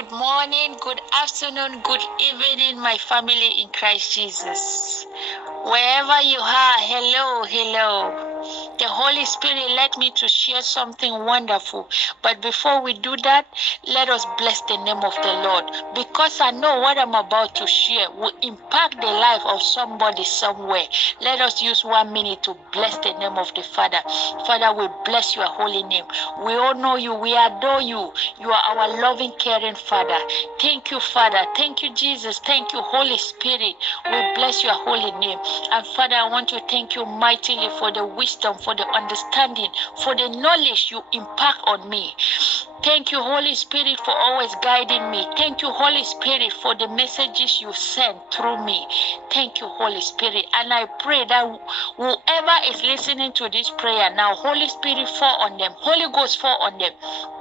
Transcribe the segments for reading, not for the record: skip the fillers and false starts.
good morning, good afternoon, good evening, my family in Christ Jesus. Wherever you are, hello. The Holy Spirit led me to share something wonderful. But before we do that, let us bless the name of the Lord. Because I know what I'm about to share will impact the life of somebody somewhere. Let us use 1 minute to bless the name of the Father. Father, we bless your holy name. We honor you. We adore you. You are our loving, caring Father. Thank you, Father. Thank you, Jesus. Thank you, Holy Spirit. We bless your holy name. And Father, I want to thank you mightily for the wisdom, for the understanding, for the knowledge you impart on me. Thank you, Holy Spirit, for always guiding me. Thank you, Holy Spirit, for the messages you send through me. Thank you, Holy Spirit. And I pray that whoever is listening to this prayer now, Holy Spirit, fall on them. Holy Ghost, fall on them.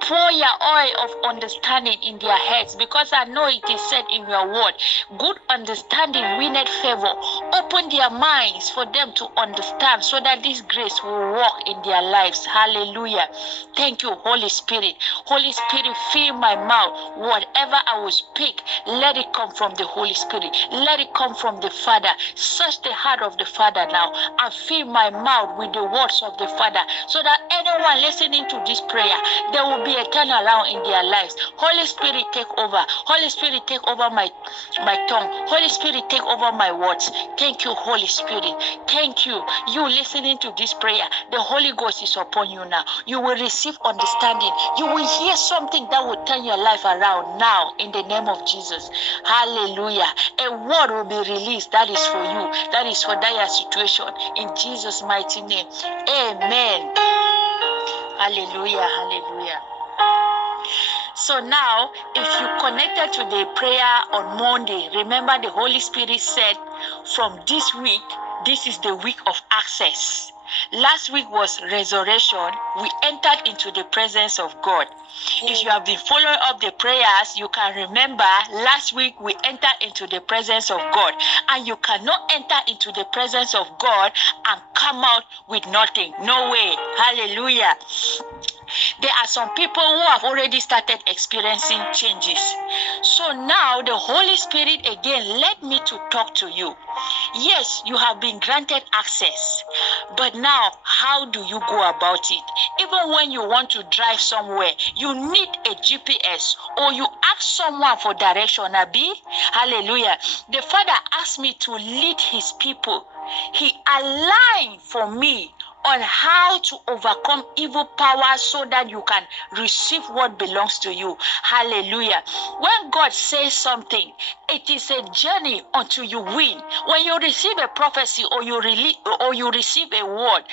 Pour your oil of understanding in their heads, because I know it is said in your word, good understanding winneth favor. Open their minds for them to understand, so that this grace will walk in their lives. Hallelujah. Thank you, Holy Spirit. Holy Spirit, fill my mouth. Whatever I will speak, let it come from the Holy Spirit. Let it come from the Father. Search the heart of the Father now and fill my mouth with the words of the Father, so that anyone listening to this prayer, there will be a turnaround in their lives. Holy Spirit, take over. Holy Spirit, take over my tongue. Holy Spirit, take over my words. Thank you, Holy Spirit. Thank you. You listening to this prayer, the Holy Ghost is upon you now. You will receive understanding. You will hear something that will turn your life around now in the name of Jesus. Hallelujah. A word will be released that is for you, that is for that situation, in Jesus' mighty name. Amen. Hallelujah. So now, if you connected to the prayer on Monday, remember the Holy Spirit said, from this week, this is the week of access. Last week was resurrection. We entered into the presence of God. If you have been following up the prayers, you can remember last week we entered into the presence of God. And you cannot enter into the presence of God and come out with nothing. No way. Hallelujah. There are some people who have already started experiencing changes. So now the Holy Spirit again led me to talk to you. Yes, you have been granted access, but now how do you go about it? Even when you want to drive somewhere, you need a GPS, or you ask someone for direction. Abi? Hallelujah. The Father asked me to lead his people. He aligned for me on how to overcome evil powers so that you can receive what belongs to you. Hallelujah. When God says something, it is a journey until you win. When you receive a prophecy or you receive a word,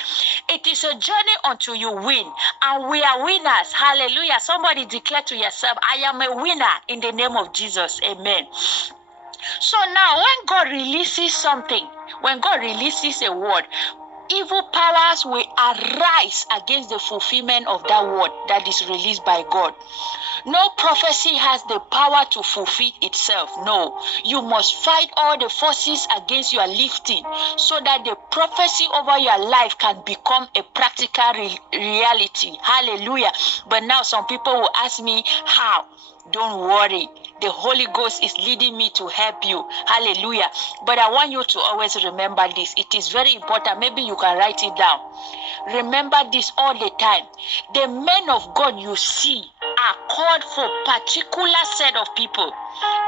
it is a journey until you win. And we are winners. Hallelujah. Somebody declare to yourself, I am a winner in the name of Jesus. Amen. So now when God releases something, when God releases a word, evil powers will arise against the fulfillment of that word that is released by God. No prophecy has the power to fulfill itself. No. You must fight all the forces against your lifting, so that the prophecy over your life can become a practical reality. Hallelujah. But now some people will ask me, how? Don't worry. The Holy Ghost is leading me to help you. Hallelujah. But I want you to always remember this. It is very important. Maybe you can write it down. Remember this all the time. The men of God you see are called for particular set of people.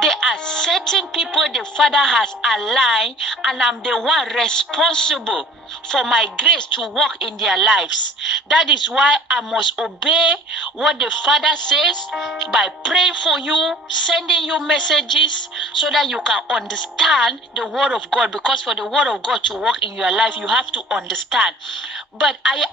There are certain people the Father has aligned, and I'm the one responsible for my grace to work in their lives. That is why I must obey what the Father says by praying for you, sending you messages so that you can understand the word of God. Because for the word of God to work in your life, you have to understand. But I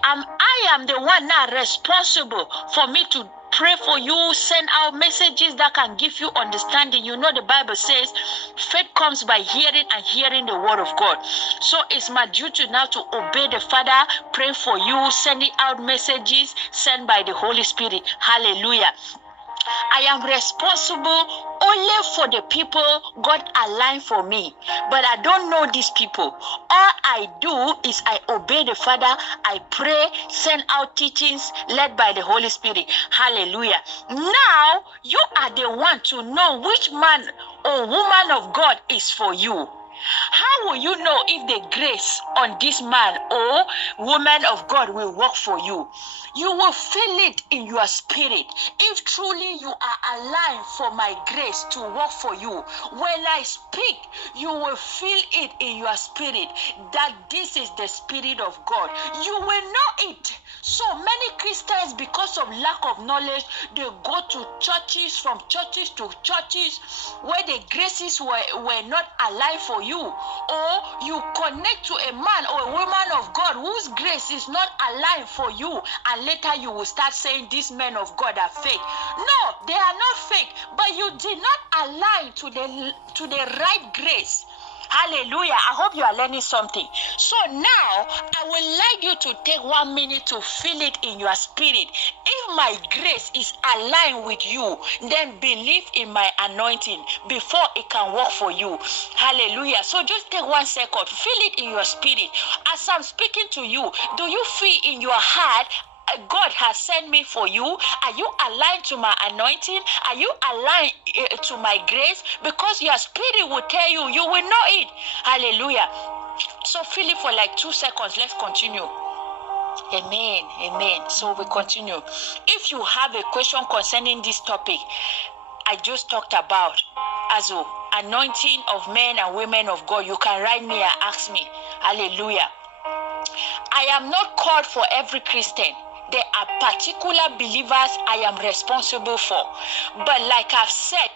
am the one now responsible for me to pray for you, send out messages that can give you understanding. You know the Bible says faith comes by hearing, and hearing the word of God. So it's my duty now to obey the Father, pray for you, sending out messages sent by the Holy Spirit. Hallelujah. I am responsible only for the people God aligned for me. But I don't know these people. All I do is I obey the Father. I pray, send out teachings led by the Holy Spirit. Hallelujah. Now, you are the one to know which man or woman of God is for you. How will you know if the grace on this man or woman of God will work for you? You will feel it in your spirit. If truly you are aligned for my grace to work for you, when I speak, you will feel it in your spirit that this is the Spirit of God. You will know it. So many Christians, because of lack of knowledge, they go to churches, from churches to churches, where the graces were not aligned for you. Or you connect to a man or a woman of God whose grace is not aligned for you, and later you will start saying these men of God are fake. No, they are not fake, but you did not align to the right grace. Hallelujah. I hope you are learning something. So now, I would like you to take 1 minute to feel it in your spirit. If my grace is aligned with you, then believe in my anointing before it can work for you. Hallelujah. So just take 1 second. Feel it in your spirit. As I'm speaking to you, do you feel in your heart, God has sent me for you? Are you aligned to my anointing? Are you aligned to my grace? Because your spirit will tell you, you will know it. Hallelujah. So feel it for like 2 seconds. Let's continue. Amen. Amen. So we continue. If you have a question concerning this topic I just talked about, as a anointing of men and women of God, you can write me and ask me. Hallelujah. I am not called for every Christian. There are particular believers I am responsible for. But like I've said,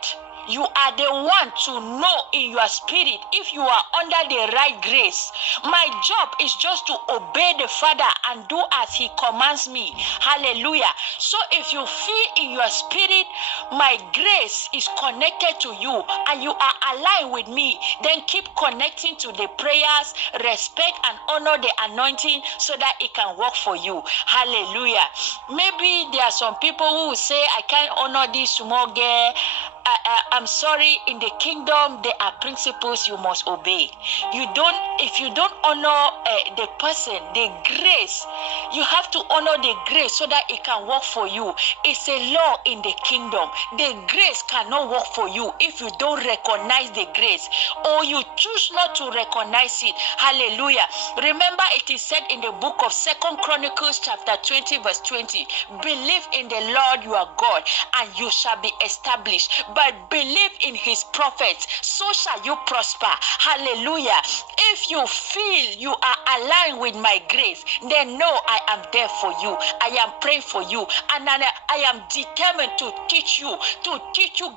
you are the one to know in your spirit if you are under the right grace. My job is just to obey the Father and do as He commands me. Hallelujah. So if you feel in your spirit, my grace is connected to you and you are aligned with me, then keep connecting to the prayers, respect and honor the anointing so that it can work for you. Hallelujah. Maybe there are some people who will say, I can't honor this small girl. I'm sorry, in the kingdom there are principles you must obey. If you don't honor the person, the grace, you have to honor the grace so that it can work for you. It's a law in the kingdom. The grace cannot work for you if you don't recognize the grace or you choose not to recognize it. Hallelujah. Remember, it is said in the book of 2 Chronicles chapter 20 verse 20, believe in the Lord your God and you shall be established. But believe in His prophets, so shall you prosper. Hallelujah. If you feel you are aligned with my grace, then know I am there for you. I am praying for you. And I am determined to teach you,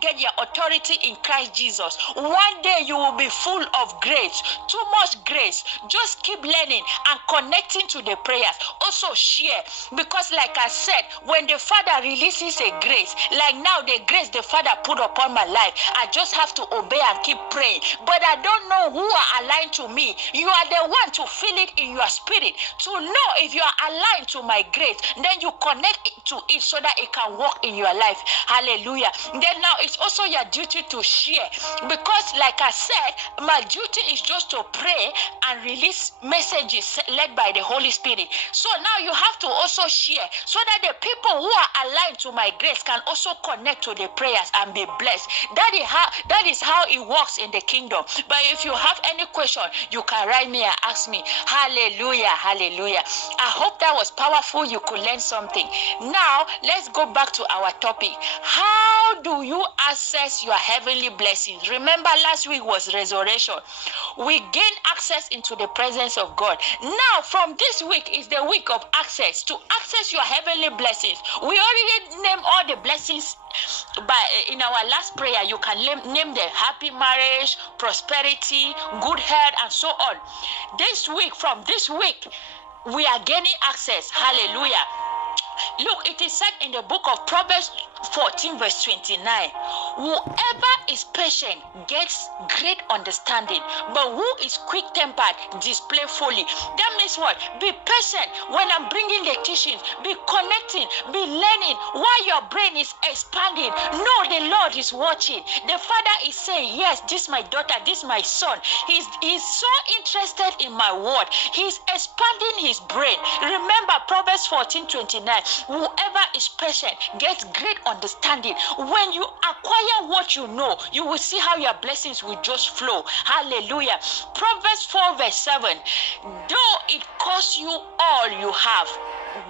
get your authority in Christ Jesus. One day you will be full of grace, too much grace. Just keep learning and connecting to the prayers. Also share, because like I said, when the Father releases a grace, like now the grace the Father put upon my life, I just have to obey and keep praying. But I don't know who are aligned to me. You are the one to feel it in your spirit, to know if you are aligned to my grace, then you connect to it so that it can work in your life. Hallelujah. Then now it's also your duty to share, because like I said, my duty is just to pray and release messages led by the Holy Spirit. So now you have to also share so that the people who are aligned to my grace can also connect to the prayers and be blessed. That is how it works in the kingdom. But if you have any question, you can write me and ask me. Hallelujah. Hallelujah. I hope that was powerful. You could learn something. Now let's go back to our topic. How do you access your heavenly blessings? Remember, last week was resurrection. We gain access into the presence of God. Now from this week is the week of access, to access your heavenly blessings. We already named all the blessings in our last prayer. You can name them: happy marriage, prosperity, good health, and so on. From this week, we are gaining access. Hallelujah. Look, it is said in the book of Proverbs 14 verse 29, Whoever is patient gets great understanding, but who is quick-tempered display folly. That means what? Be patient when I'm bringing the teachings. Be connecting, be learning while your brain is expanding. Know the Lord is watching. The Father is saying, yes, this is my daughter, this is my son. He's so interested in my word. He's expanding his brain. Remember Proverbs 14:29. Whoever is patient gets great understanding. When you acquire what you know, you will see how your blessings will just flow. Hallelujah. Proverbs 4:7. Though it costs you all you have,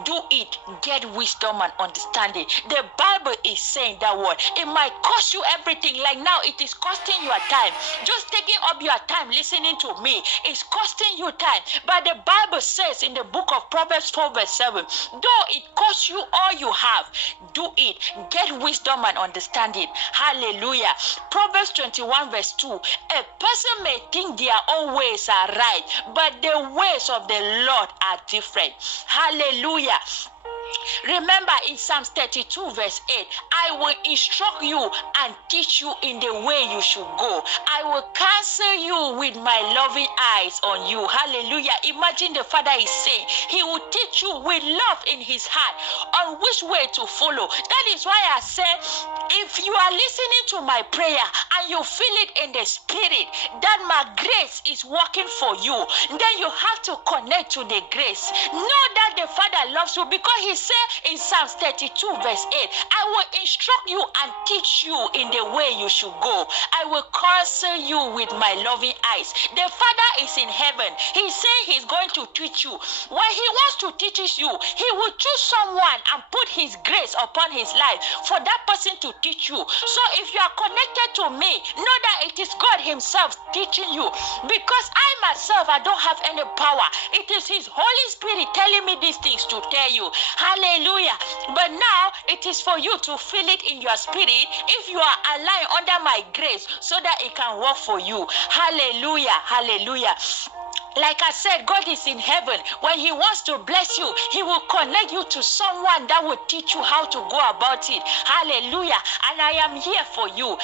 do it. Get wisdom and understanding. The Bible is saying that word. It might cost you everything. Like now, it is costing your time. Just taking up your time listening to me is costing you time. But the Bible says in the book of Proverbs 4:7, though it costs you all you have, do it. Get wisdom and understanding. Hallelujah. Proverbs 21:2. A person may think their own ways are right, but the ways of the Lord are different. Hallelujah. Remember in Psalms 32:8, I will instruct you and teach you in the way you should go. I will counsel you with my loving eyes on you. Hallelujah. Imagine the Father is saying he will teach you with love in his heart on which way to follow. That is why I say, if you are listening to my prayer and you feel it in the spirit that my grace is working for you, then you have to connect to the grace. Know that the Father loves you, because he said in Psalms 32:8, I will instruct you and teach you in the way you should go. I will counsel you with my loving eyes. The Father is in heaven. He's saying he's going to teach you. When he wants to teach you, he will choose someone and put his grace upon his life for that person to teach you. So if you are connected to me, know that it is God himself teaching you, because I myself, I don't have any power. It is his Holy Spirit telling me these things to tell you. Hallelujah. But now it is for you to feel it in your spirit if you are aligned under my grace, so that it can work for you. Hallelujah. Hallelujah. Like I said, God is in heaven. When he wants to bless you, he will connect you to someone that will teach you how to go about it. Hallelujah. And I am here for you.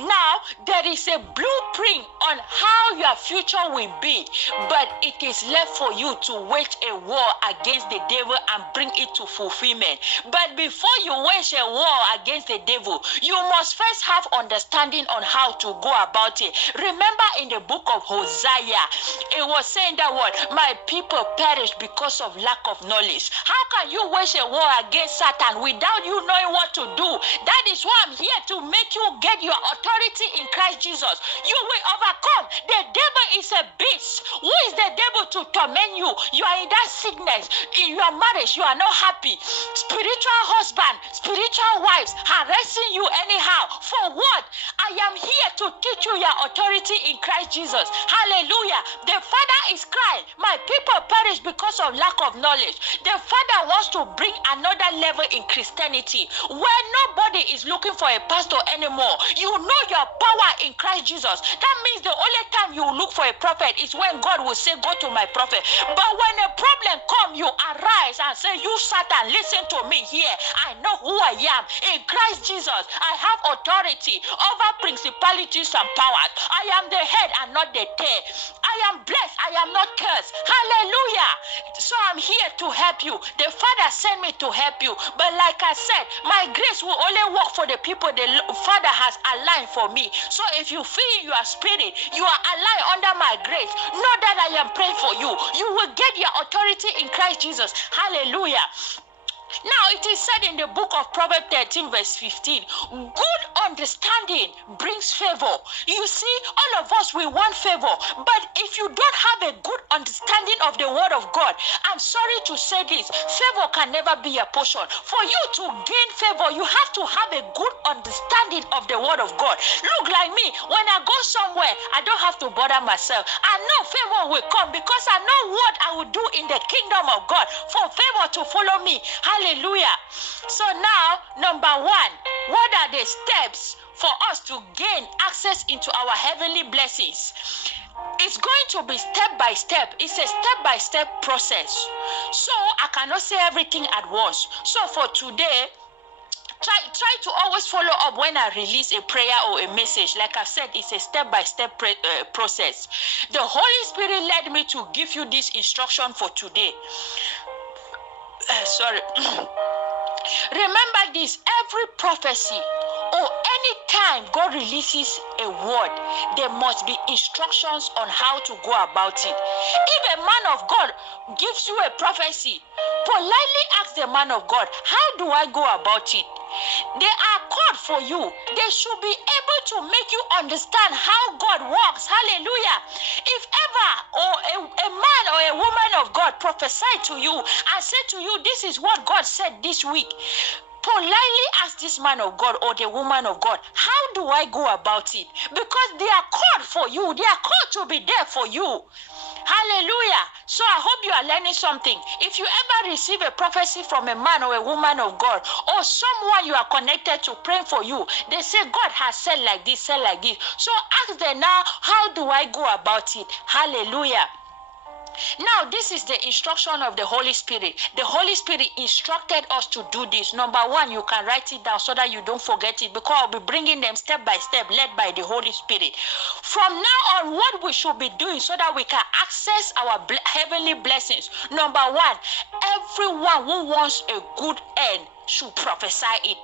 Now, there is a blueprint on how your future will be, but it is left for you to wage a war against the devil and bring it to fulfillment. But before you wage a war against the devil, you must first have understanding on how to go about it. Remember in the book of Hosea, it was saying that what? My people perish because of lack of knowledge. How can you wage a war against Satan without you knowing what to do? That is why I'm here to make you get your authority in Christ Jesus. You will overcome. The devil is a beast. Who is the devil to torment you? You are in that sickness. In your marriage, you are not happy. Spiritual husband, spiritual wives harassing you anyhow. For what? I am here to teach you your authority in Christ Jesus. Hallelujah. The Father is crying, my people perish because of lack of knowledge. The Father wants to bring another level in Christianity where nobody is looking for a pastor anymore. You know your power in Christ Jesus. That means the only time you look for a prophet is when God will say, go to my prophet. But when a problem comes, you arise and say, you Satan, listen to me here. I know who I am. In Christ Jesus, I have authority over principalities and powers. I am the head and not the tail. I am blessed. I am not cursed. Hallelujah. So I'm here to help you. The Father sent me to help you. But like I said, my grace will only work for the people the Father has aligned for me. So if you feel in your spirit, you are aligned under my grace, know that I am praying for you. You will get your authority in Christ Jesus. Hallelujah. Now it is said in the book of Proverbs 13:15, good understanding brings favor. You see, all of us, we want favor. But if you don't have a good understanding of the word of God, I'm sorry to say this, favor can never be a portion. For you to gain favor, you have to have a good understanding of the word of God. Look, like me, when I go somewhere, I don't have to bother myself. I know favor will come because I know what I will do in the kingdom of God for favor to follow me. Hallelujah. So now, number one, what are the steps for us to gain access into our heavenly blessings? It's going to be step by step. It's a step-by-step process. So I cannot say everything at once. So for today, try to always follow up when I release a prayer or a message. Like I said, it's a step-by-step process. The Holy Spirit led me to give you this instruction for today. Sorry. Remember this, every prophecy or any time God releases a word, there must be instructions on how to go about it. If a man of God gives you a prophecy, politely ask the man of God, how do I go about it? They are called for you. They should be able to make you understand how God works. Hallelujah. If ever or a man or a woman of God prophesy to you and say to you, this is what God said this week, politely ask this man of God or the woman of God, how do I go about it? Because they are called for you. They are called to be there for you. Hallelujah. So I hope you are learning something. If you ever receive a prophecy from a man or a woman of God, or someone you are connected to praying for you, they say God has said like this, said like this. So ask them now, how do I go about it? Hallelujah. Now, this is the instruction of the Holy Spirit. The Holy Spirit instructed us to do this. Number one, you can write it down so that you don't forget it, because I'll be bringing them step by step, led by the Holy Spirit. From now on, what we should be doing so that we can access our heavenly blessings. Number one, everyone who wants a good end should prophesy it.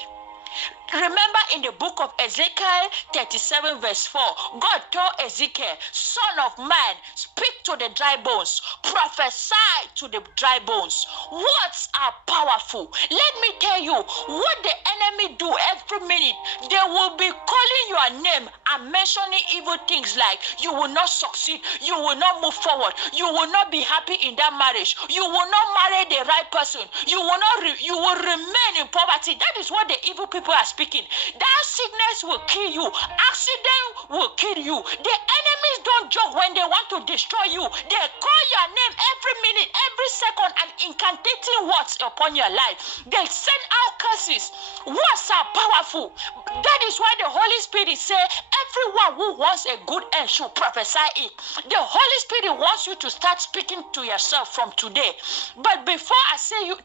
Remember in the book of Ezekiel 37 verse 4, God told Ezekiel, son of man, speak to the dry bones, prophesy to the dry bones. Words are powerful. Let me tell you, what the enemy do every minute, they will be calling your name and mentioning evil things like, you will not succeed, you will not move forward, you will not be happy in that marriage, you will not marry the right person, you will remain in poverty. That is what the evil people are speaking. That sickness will kill you. Accident will kill you. The enemies don't joke when they want to destroy you. They call your name every minute, every second, and incantating words upon your life. They send out curses. Words are powerful. That is why the Holy Spirit says everyone who wants a good end should prophesy it. The Holy Spirit wants you to start speaking to yourself from today. But before I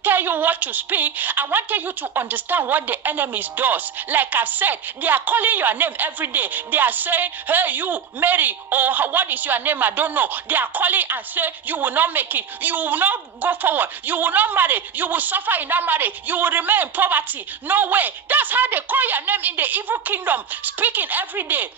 tell you what to speak, I want you to understand what the enemies does. Like I've said, they are calling your name every day. They are saying, hey, you, Mary, or what is your name? I don't know. They are calling and say, you will not make it. You will not go forward. You will not marry. You will suffer in that marriage. You will remain in poverty. No way. That's how they call your name in the evil kingdom, speaking every day.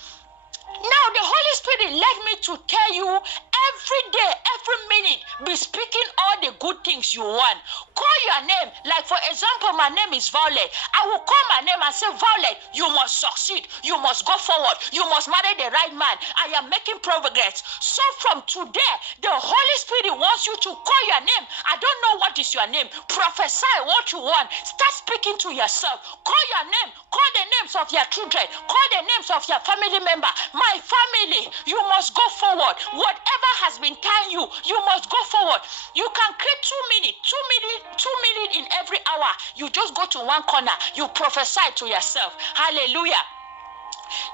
Now the Holy Spirit led me to tell you every day, every minute, be speaking all the good things you want. Call your name. Like for example, my name is Violet. I will call my name and say, Violet, you must succeed. You must go forward. You must marry the right man. I am making progress. So from today, the Holy Spirit wants you to call your name. I don't know what is your name. Prophesy what you want. Start speaking to yourself. Call your name. Call the names of your children. Call the names of your family member. My family, you must go forward. Whatever has been tying you, you must go forward. You can create 2 minutes in every hour. You just go to one corner. You prophesy to yourself. Hallelujah.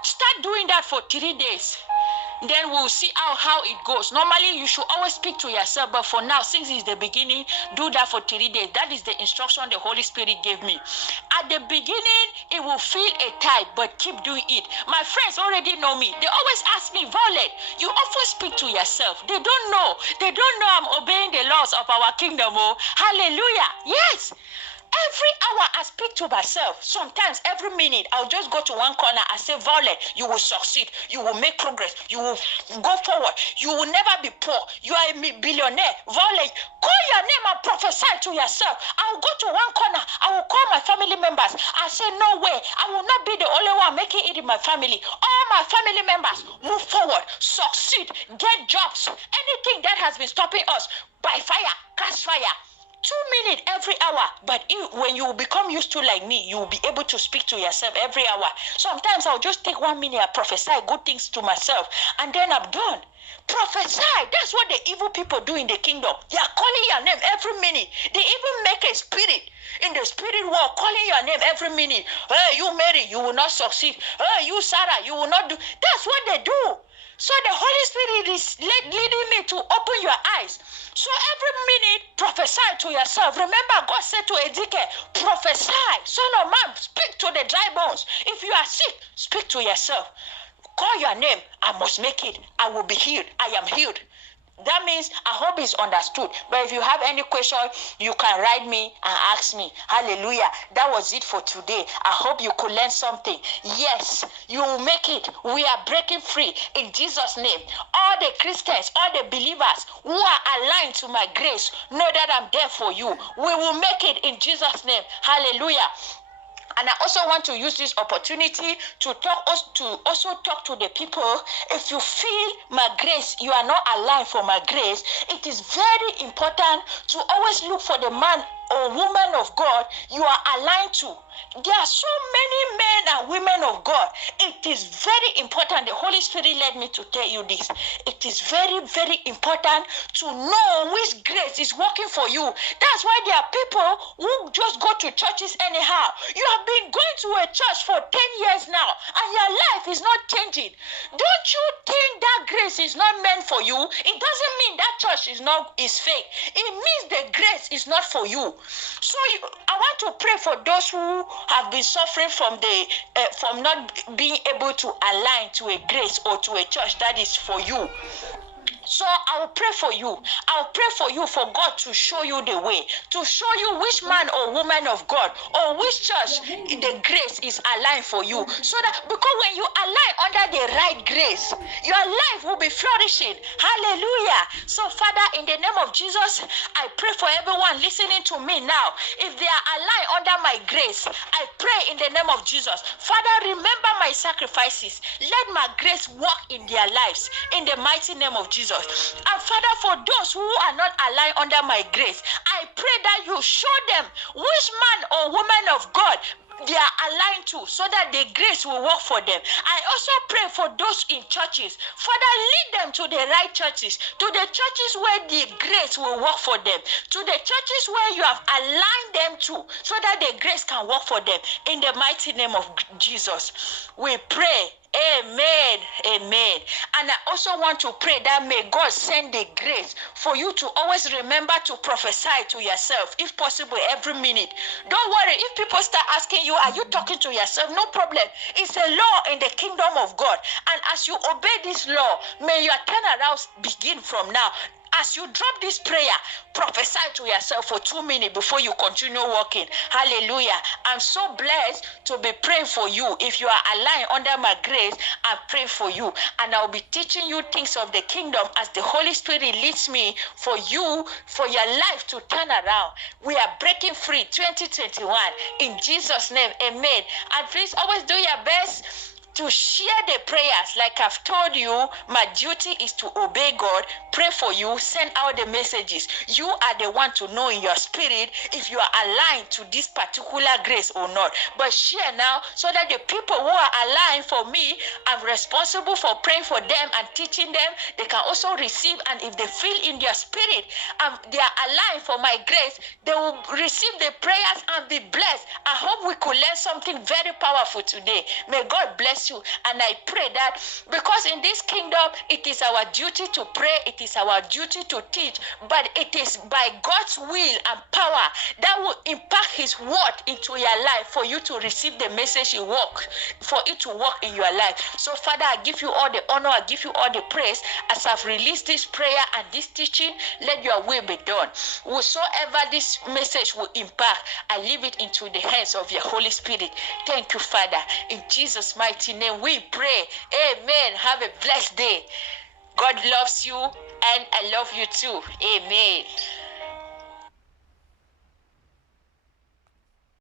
Start doing that for 3 days. Then we'll see how it goes. Normally, you should always speak to yourself. But for now, since it's the beginning, do that for 3 days. That is the instruction the Holy Spirit gave me. At the beginning, it will feel a type, but keep doing it. My friends already know me. They always ask me, Violet, you often speak to yourself. They don't know. They don't know I'm obeying the laws of our kingdom. Oh, hallelujah. Yes. Every hour I speak to myself. Sometimes every minute I'll just go to one corner and say, Violet, you will succeed. You will make progress. You will go forward. You will never be poor. You are a billionaire. Violet, call your name and prophesy to yourself. I will go to one corner. I will call my family members. I say, no way. I will not be the only one making it in my family. All my family members move forward, succeed, get jobs. Anything that has been stopping us, by fire, catch fire. 2 minutes every hour. But when you become used to like me, you will be able to speak to yourself every hour. Sometimes I'll just take 1 minute and prophesy good things to myself, and then I'm done. Prophesy. That's what the evil people do in the kingdom. They are calling your name every minute. They even make a spirit in the spirit world calling your name every minute. Hey, you Mary, you will not succeed. Hey, you Sarah, you will not do. That's what they do. So the Holy Spirit is leading me to open your eyes. So every minute, prophesy to yourself. Remember, God said to Ezekiel, prophesy. Son of man, speak to the dry bones. If you are sick, speak to yourself. Call your name. I must make it. I will be healed. I am healed. That means I hope it's understood. But if you have any question, you can write me and ask me. Hallelujah. That was it for today. I hope you could learn something. Yes, you will make it. We are breaking free in Jesus' name. All the Christians, all the believers who are aligned to my grace, know that I'm there for you. We will make it in Jesus' name. Hallelujah. And I also want to use this opportunity to also talk to the people. If you feel my grace, you are not aligned for my grace, it is very important to always look for the man or woman of God you are aligned to. There are so many men and women of God. It is very important. The Holy Spirit led me to tell you this. It is very, very important to know which grace is working for you. That's why there are people who just go to churches anyhow. You have been going to a church for 10 years now, and your life is not changing. Don't you think that grace is not meant for you? It doesn't mean that church is fake. It means the grace is not for you. So I want to pray for those who have been suffering from not being able to align to a grace or to a church that is for you. So I will pray for you. I will pray for you for God to show you the way, to show you which man or woman of God or which church the grace is aligned for you. So that because when you align under the right grace, your life will be flourishing. Hallelujah. So Father, in the name of Jesus, I pray for everyone listening to me now. If they are aligned under my grace, I pray in the name of Jesus. Father, remember my sacrifices. Let my grace work in their lives in the mighty name of Jesus. And Father, for those who are not aligned under my grace, I pray that you show them which man or woman of God they are aligned to, so that the grace will work for them. I also pray for those in churches. Father, lead them to the right churches, to the churches where the grace will work for them, to the churches where you have aligned them to, so that the grace can work for them. In the mighty name of Jesus, we pray. Amen. Amen. And I also want to pray that may God send the grace for you to always remember to prophesy to yourself, if possible, every minute. Don't worry, if people start asking you, are you talking to yourself? No problem. It's a law in the kingdom of God. And as you obey this law, may your turnaround begin from now. As you drop this prayer, prophesy to yourself for 2 minutes before you continue walking. Hallelujah. I'm so blessed to be praying for you. If you are aligned under my grace, I'm praying for you. And I'll be teaching you things of the kingdom as the Holy Spirit leads me for you, for your life to turn around. We are breaking free 2021. In Jesus' name, amen. And please always do your best to share the prayers. Like I've told you, my duty is to obey God, pray for you, send out the messages. You are the one to know in your spirit if you are aligned to this particular grace or not. But share now, so that the people who are aligned for me, I'm responsible for praying for them and teaching them. They can also receive, and if they feel in their spirit they are aligned for my grace, they will receive the prayers and be blessed. I hope we could learn something very powerful today. May God bless you. And I pray that because in this kingdom it is our duty to pray, it is our duty to teach, but it is by God's will and power that will impact his word into your life for you to receive the message you walk, for it to work in your life. So Father, I give you all the honor, I give you all the praise as I've released this prayer and this teaching. Let your will be done. Whatsoever this message will impact, I leave it into the hands of your Holy Spirit. Thank you, Father. In Jesus' mighty name we pray. Amen. Have a blessed day. God loves you and I love you too. Amen.